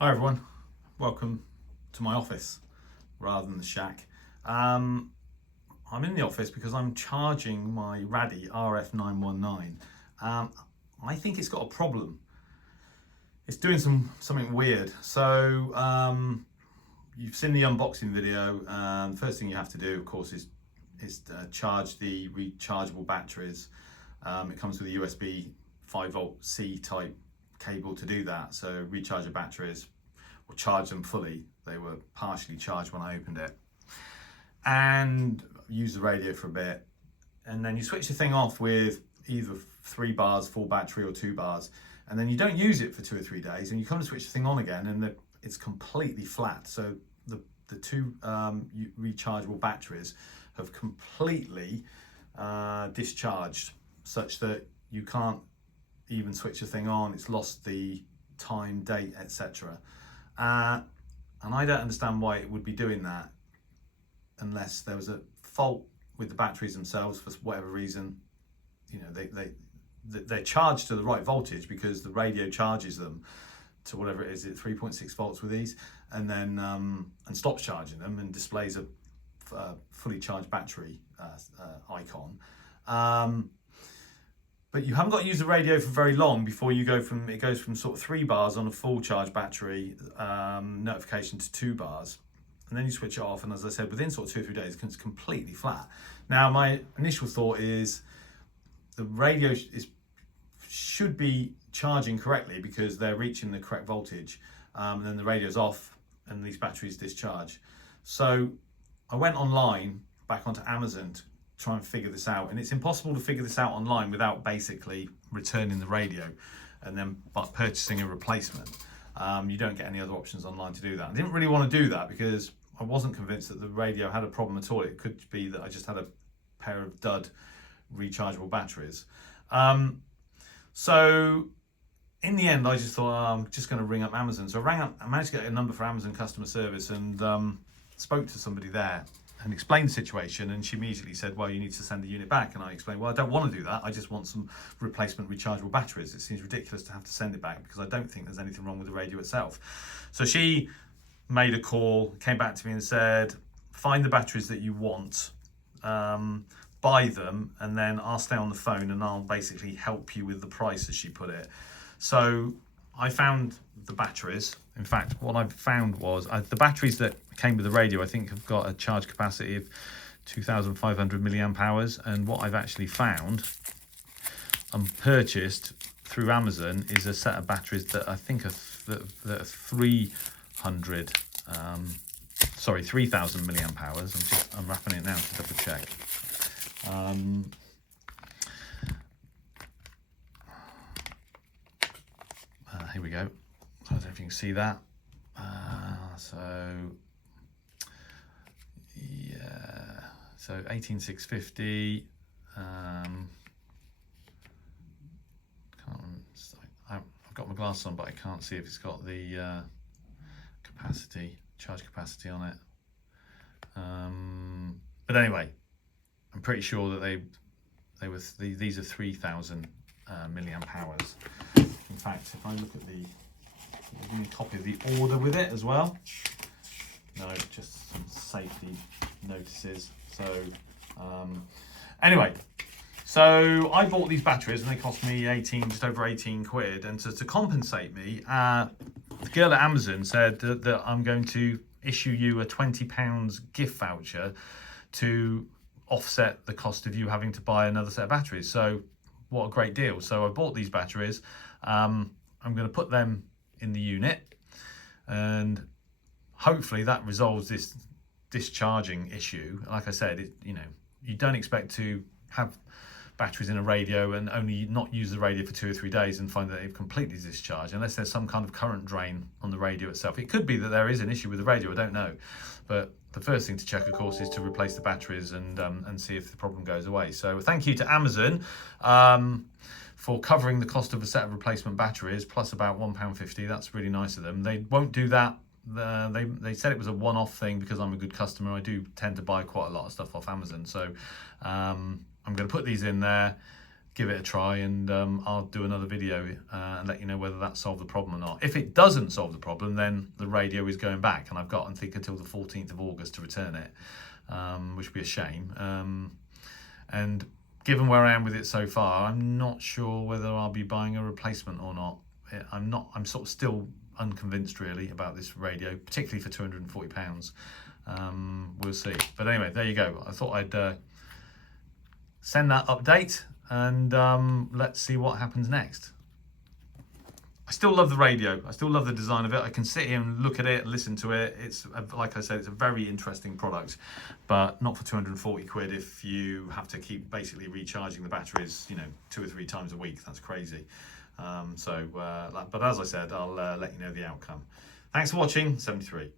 Hi everyone, welcome to my office rather than the shack. I'm in the office because I'm charging my Raddy RF919. I think it's got a problem. It's doing something weird. So you've seen the unboxing video. The first thing you have to do, of course, is charge the rechargeable batteries. It comes with a USB 5-volt C type cable to do that. So recharge the batteries or charge them fully. They were partially charged when I opened it, and use the radio for a bit, and then you switch the thing off with either 3 bars full battery or 2 bars, and then you don't use it for 2 or 3 days, and you come to switch the thing on again and it's completely flat. So the two rechargeable batteries have completely discharged, such that you can't even switch the thing on. It's lost the time, date, etc. And I don't understand why it would be doing that unless there was a fault with the batteries themselves for whatever reason. You know, they're charged to the right voltage because the radio charges them to whatever it is, 3.6 volts with these, and then and stops charging them and displays a fully charged battery icon. But you haven't got to use the radio for very long before it goes from sort of 3 bars on a full charge battery notification to 2 bars, and then you switch it off, and as I said, within sort of 2 or 3 days it's completely flat. Now my initial thought is the radio should be charging correctly because they're reaching the correct voltage, and then the radio's off and these batteries discharge. So I went online, back onto Amazon, to try and figure this out, and it's impossible to figure this out online without basically returning the radio and then purchasing a replacement. You don't get any other options online to do that. I didn't really want to do that because I wasn't convinced that the radio had a problem at all. It could be that I just had a pair of dud rechargeable batteries. So in the end I just thought, I'm just going to ring up Amazon. So I managed to get a number for Amazon customer service, and spoke to somebody there and explained the situation, and she immediately said, well, you need to send the unit back. And I explained, well, I don't want to do that, I just want some replacement rechargeable batteries. It seems ridiculous to have to send it back because I don't think there's anything wrong with the radio itself. So she made a call, came back to me and said, find the batteries that you want, buy them, and then I'll stay on the phone and I'll basically help you with the price, as she put it. So I found the batteries. In fact, what I found was the batteries that came with the radio, I think, have got a charge capacity of 2,500 milliamp hours. And what I've actually found and purchased through Amazon is a set of batteries that I think are 3,000 milliamp hours. I'm unwrapping it now to double check. Here we go. I don't know if you can see that. So 18650. I've got my glasses on, but I can't see if it's got the charge capacity on it. But anyway, I'm pretty sure that these are 3,000 milliamp hours. In fact, if I look at I'll give you a copy of the order with it as well. No, just some safety notices. So anyway, so I bought these batteries and they cost me just over 18 quid. And to compensate me, the girl at Amazon said that I'm going to issue you a £20 gift voucher to offset the cost of you having to buy another set of batteries. So what a great deal. So I bought these batteries. I'm going to put them in the unit, and hopefully that resolves this discharging issue. Like I said, you don't expect to have batteries in a radio and only not use the radio for 2 or 3 days and find that they've completely discharged, unless there's some kind of current drain on the radio itself. It could be that there is an issue with the radio, I don't know. But the first thing to check, of course, is to replace the batteries and see if the problem goes away. So thank you to Amazon for covering the cost of a set of replacement batteries, plus about £1.50. That's really nice of them. They won't do that. They said it was a one-off thing because I'm a good customer. I do tend to buy quite a lot of stuff off Amazon. So I'm going to put these in there. give it a try, and I'll do another video and let you know whether that solved the problem or not. If it doesn't solve the problem, then the radio is going back, and I've got, I think, until the 14th of August to return it, which would be a shame. And given where I am with it so far, I'm not sure whether I'll be buying a replacement or not. I'm sort of still unconvinced really about this radio, particularly for £240. We'll see. But anyway, there you go. I thought I'd send that update, and let's see what happens next. I still love the radio. I still love the design of it. I can sit here and look at it and listen to it. It's, like I said, it's a very interesting product, but not for 240 quid if you have to keep basically recharging the batteries, you know, 2 or 3 times a week. That's crazy. But as I said, I'll let you know the outcome. Thanks for watching. 73.